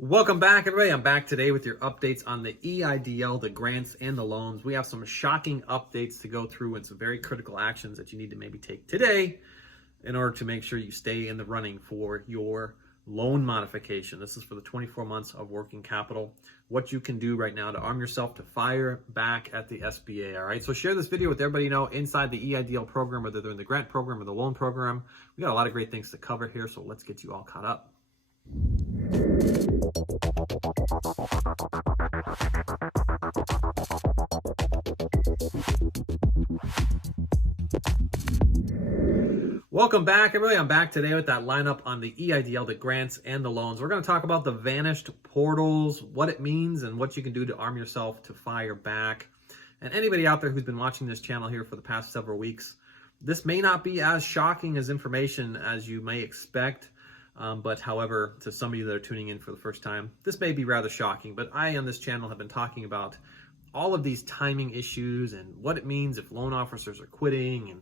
Welcome back, everybody. I'm back today with your updates on the EIDL, the grants and the loans. We have some shocking updates to go through and some very critical actions that you need to maybe take today in order to make sure you stay in the running for your loan modification. This is for the 24 months of working capital. What you can do right now to arm yourself to fire back at the SBA. All right. So share this video with everybody you know inside the EIDL program, whether they're in the grant program or the loan program. We got a lot of great things to cover here. So let's get you all caught up. Welcome back, everybody. I'm back today with that lineup on the EIDL, the grants and the loans. We're going to talk about the vanished portals, what it means, and what you can do to arm yourself to fire back. And anybody out there who's been watching this channel here for the past several weeks, this may not be as shocking as information as you may expect. But however, to some of you that are tuning in for the first time, this may be rather shocking. But I on this channel have been talking about all of these timing issues and what it means if loan officers are quitting. And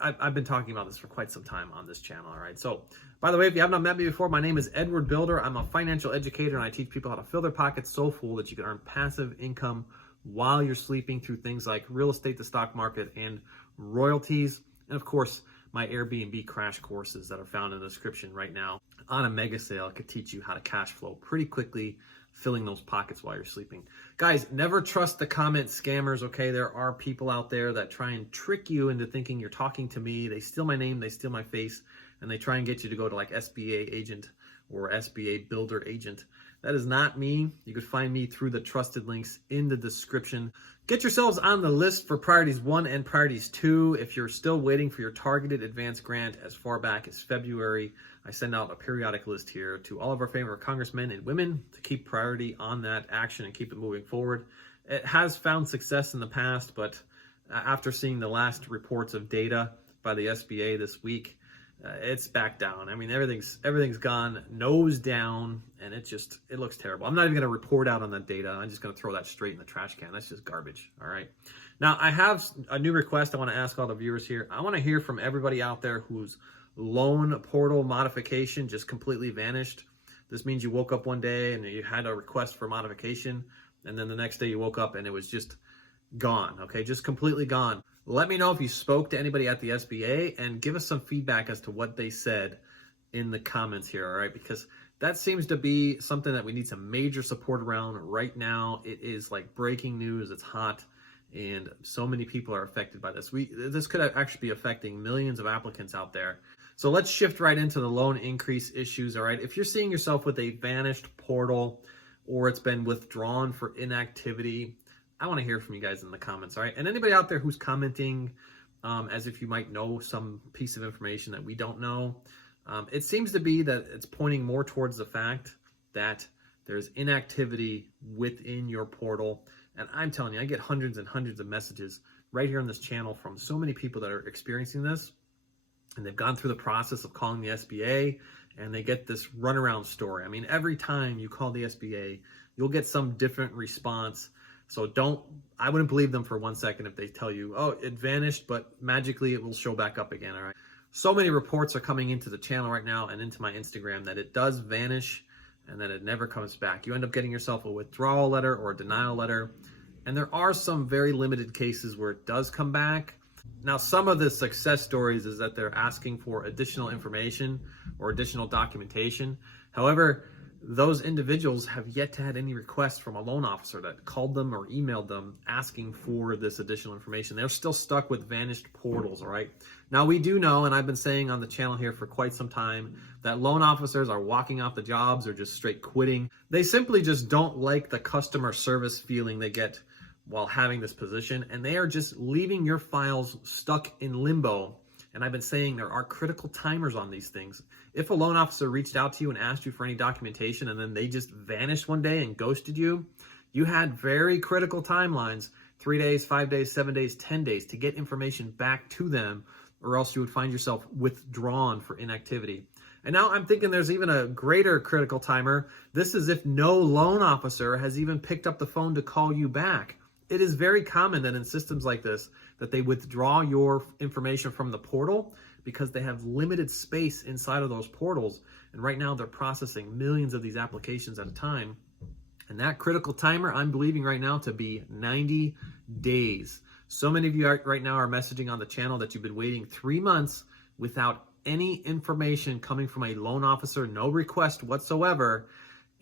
I've been talking about this for quite some time on this channel. All right. So, by the way, if you have not met me before, my name is Edward Bilder. I'm a financial educator, and I teach people how to fill their pockets so full that you can earn passive income while you're sleeping through things like real estate, the stock market, and royalties. And of course, my AirBNB Crash Courses that are found in the description right now on a mega sale could teach you how to cash flow pretty quickly, filling those pockets while you're sleeping. Guys, never trust the comment scammers, okay? There are people out there that try and trick you into thinking you're talking to me. They steal my name, they steal my face, and they try and get you to go to like SBA agent or SBA Bilder agent. That is not me. You could find me through the trusted links in the description. Get yourselves on the list for Priorities 1 and Priorities 2. If you're still waiting for your targeted advance grant as far back as February, I send out a periodic list here to all of our favorite congressmen and women to keep priority on that action and keep it moving forward. It has found success in the past, but after seeing the last reports of data by the SBA this week, it's back down. I mean, everything's gone nose down, and it looks terrible. I'm not even going to report out on that data. I'm just going to throw that straight in the trash can. That's just garbage. All right. Now, I have a new request I want to ask all the viewers here. I want to hear from everybody out there whose loan portal modification just completely vanished. This means you woke up one day and you had a request for modification, and then the next day you woke up and it was just gone. Okay, just completely gone. Let me know if you spoke to anybody at the SBA and give us some feedback as to what they said in the comments here, all right? Because that seems to be something that we need some major support around right now. It is like breaking news. It's hot, and so many people are affected by this. This could actually be affecting millions of applicants out there. So let's shift right into the loan increase issues, all right? If you're seeing yourself with a vanished portal or it's been withdrawn for inactivity, I want to hear from you guys in the comments, all right? And anybody out there who's commenting as if you might know some piece of information that we don't know, it seems to be that it's pointing more towards the fact that there's inactivity within your portal. And I'm telling you, I get hundreds and hundreds of messages right here on this channel from so many people that are experiencing this. And they've gone through the process of calling the SBA, and they get this runaround story. I mean, every time you call the SBA, you'll get some different response. So I wouldn't believe them for 1 second if they tell you, oh, it vanished, but magically it will show back up again, all right? So many reports are coming into the channel right now and into my Instagram that it does vanish and that it never comes back. You end up getting yourself a withdrawal letter or a denial letter. And there are some very limited cases where it does come back. Now, some of the success stories is that they're asking for additional information or additional documentation. However, those individuals have yet to had any requests from a loan officer that called them or emailed them asking for this additional information. They're still stuck with vanished portals, all right? Now, we do know, and I've been saying on the channel here for quite some time, that loan officers are walking off the jobs or just straight quitting. They simply just don't like the customer service feeling they get while having this position, and they are just leaving your files stuck in limbo. And I've been saying there are critical timers on these things. If a loan officer reached out to you and asked you for any documentation and then they just vanished one day and ghosted you, you had very critical timelines, 3 days, 5 days, 7 days, 10 days to get information back to them, or else you would find yourself withdrawn for inactivity. And now I'm thinking there's even a greater critical timer. This is if no loan officer has even picked up the phone to call you back. It is very common that in systems like this, that they withdraw your information from the portal, because they have limited space inside of those portals. And right now they're processing millions of these applications at a time. And that critical timer, I'm believing right now to be 90 days. So many of you right now are messaging on the channel that you've been waiting 3 months without any information coming from a loan officer, no request whatsoever.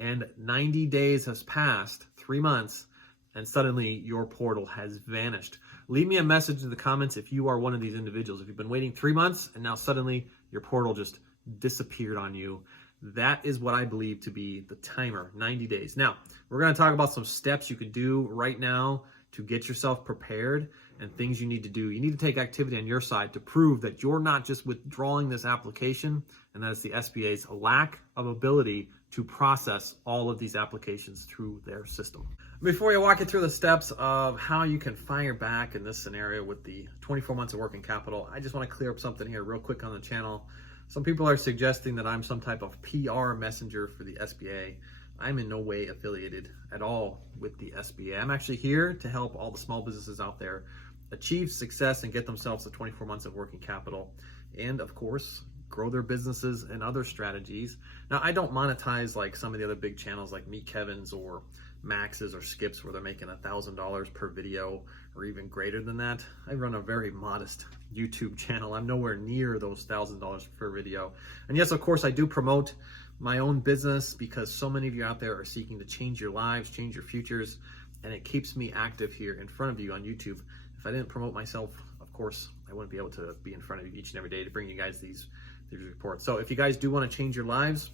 And 90 days has passed, 3 months, and suddenly your portal has vanished. Leave me a message in the comments if you are one of these individuals. If you've been waiting 3 months and now suddenly your portal just disappeared on you. That is what I believe to be the timer, 90 days. Now, we're going to talk about some steps you could do right now to get yourself prepared and things you need to do. You need to take activity on your side to prove that you're not just withdrawing this application, and that is the SBA's lack of ability to process all of these applications through their system. Before I walk you through the steps of how you can fire back in this scenario with the 24 months of working capital, I just want to clear up something here real quick on the channel. Some people are suggesting that I'm some type of PR messenger for the SBA. I'm in no way affiliated at all with the SBA. I'm actually here to help all the small businesses out there achieve success and get themselves to 24 months of working capital. And of course, grow their businesses and other strategies. Now, I don't monetize like some of the other big channels like Meet Kevin's or Max's or Skip's where they're making $1,000 per video or even greater than that. I run a very modest YouTube channel. I'm nowhere near those $1,000 per video. And yes, of course, I do promote my own business because so many of you out there are seeking to change your lives, change your futures, and it keeps me active here in front of you on YouTube. If I didn't promote myself, of course, I wouldn't be able to be in front of you each and every day to bring you guys these reports. So if you guys do want to change your lives,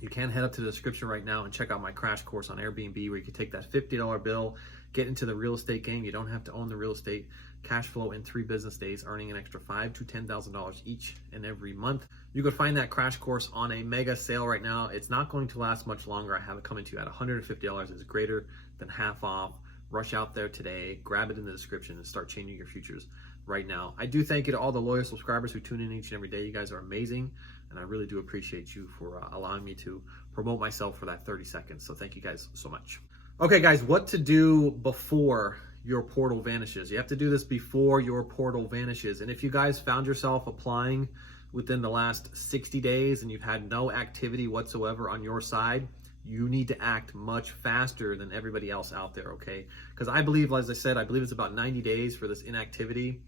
you can head up to the description right now and check out my crash course on Airbnb where you can take that $50 bill, get into the real estate game. You don't have to own the real estate. Cash flow in 3 business days, earning an extra $5,000 to $10,000 each and every month. You could find that crash course on a mega sale right now. It's not going to last much longer. I have it coming to you at $150. It's greater than half off. Rush out there today, grab it in the description, and start changing your futures right now. I do thank you to all the loyal subscribers who tune in each and every day. You guys are amazing, and I really do appreciate you for allowing me to promote myself for that 30 seconds. So thank you guys so much. Okay, guys, what to do before your portal vanishes. You have to do this before your portal vanishes. And if you guys found yourself applying within the last 60 days and you've had no activity whatsoever on your side, you need to act much faster than everybody else out there, okay? Because I believe, as I said, I believe it's about 90 days for this inactivity.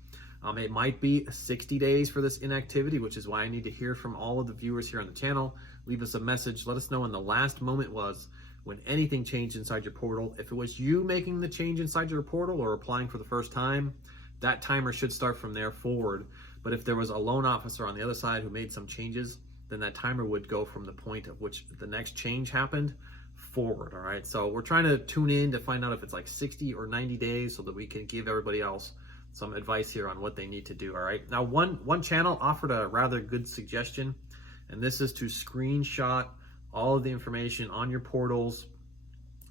It might be 60 days for this inactivity, which is why I need to hear from all of the viewers here on the channel. Leave us a message. Let us know when the last moment was when anything changed inside your portal. If it was you making the change inside your portal or applying for the first time, that timer should start from there forward. But if there was a loan officer on the other side who made some changes, then that timer would go from the point at which the next change happened forward, all right? So we're trying to tune in to find out if it's like 60 or 90 days so that we can give everybody else some advice here on what they need to do, all right? Now, one channel offered a rather good suggestion, and this is to screenshot all of the information on your portals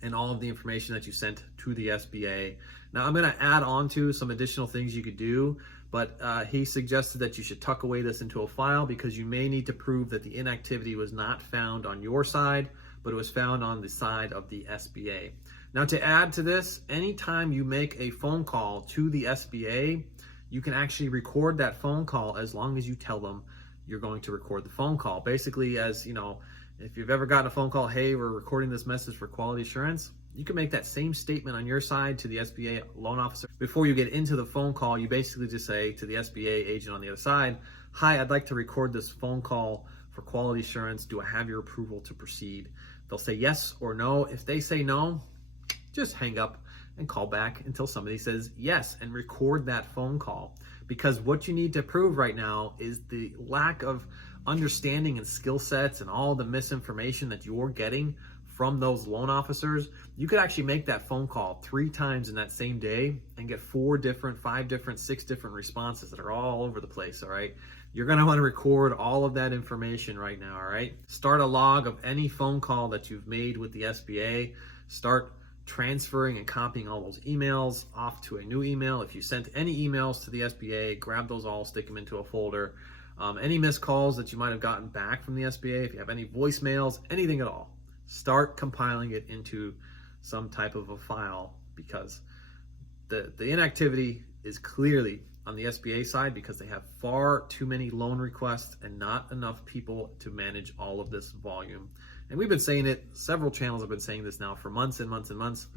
and all of the information that you sent to the SBA. Now, I'm gonna add on to some additional things you could do, but he suggested that you should tuck away this into a file because you may need to prove that the inactivity was not found on your side, but it was found on the side of the SBA. Now, to add to this, anytime you make a phone call to the SBA, you can actually record that phone call as long as you tell them you're going to record the phone call. Basically, as you know, if you've ever gotten a phone call, hey, we're recording this message for quality assurance, you can make that same statement on your side to the SBA loan officer. Before you get into the phone call, you basically just say to the SBA agent on the other side, hi, I'd like to record this phone call for quality assurance. Do I have your approval to proceed? They'll say yes or no. If they say no, just hang up and call back until somebody says yes and record that phone call. Because what you need to prove right now is the lack of understanding and skill sets and all the misinformation that you're getting from those loan officers. You could actually make that phone call 3 times in that same day and get 4 different, 5 different, 6 different responses that are all over the place, all right? You're gonna wanna record all of that information right now, all right? Start a log of any phone call that you've made with the SBA. Start transferring and copying all those emails off to a new email. If you sent any emails to the SBA, grab those all, stick them into a folder. Any missed calls that you might have gotten back from the SBA, if you have any voicemails, anything at all, start compiling it into some type of a file because the inactivity is clearly on the SBA side because they have far too many loan requests and not enough people to manage all of this volume. And we've been saying it, several channels have been saying this now for months and months and months.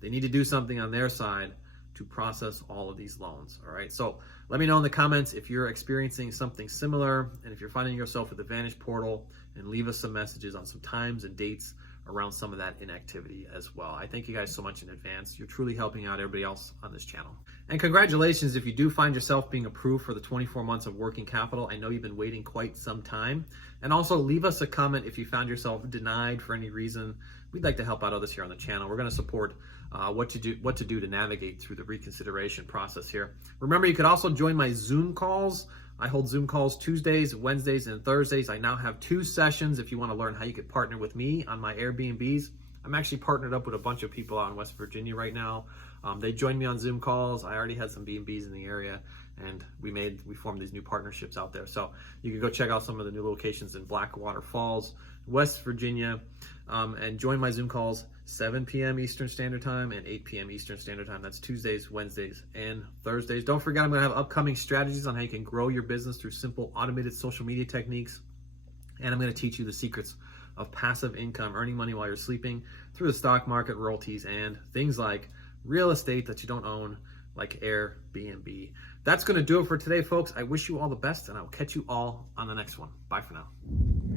They need to do something on their side to process all of these loans. All right, so let me know in the comments if you're experiencing something similar and if you're finding yourself with the Vantage portal, and leave us some messages on some times and dates around some of that inactivity as well. I thank you guys so much in advance. You're truly helping out everybody else on this channel. And congratulations if you do find yourself being approved for the 24 months of working capital. I know you've been waiting quite some time. And also leave us a comment if you found yourself denied for any reason. We'd like to help out others here on the channel. We're going to support what to do to navigate through the reconsideration process here. Remember, you could also join my Zoom calls. I hold Zoom calls Tuesdays, Wednesdays, and Thursdays. I now have 2 sessions if you want to learn how you could partner with me on my Airbnbs. I'm actually partnered up with a bunch of people out in West Virginia right now. They joined me on Zoom calls. I already had some B&Bs in the area, and we formed these new partnerships out there. So you can go check out some of the new locations in Blackwater Falls, West Virginia, and join my Zoom calls 7 p.m. Eastern Standard Time and 8 p.m. Eastern Standard Time. That's Tuesdays, Wednesdays, and Thursdays. Don't forget, I'm going to have upcoming strategies on how you can grow your business through simple automated social media techniques. And I'm going to teach you the secrets of passive income, earning money while you're sleeping through the stock market, royalties, and things like real estate that you don't own, like AirBNB. That's going to do it for today, folks. I wish you all the best, and I will catch you all on the next one. Bye for now.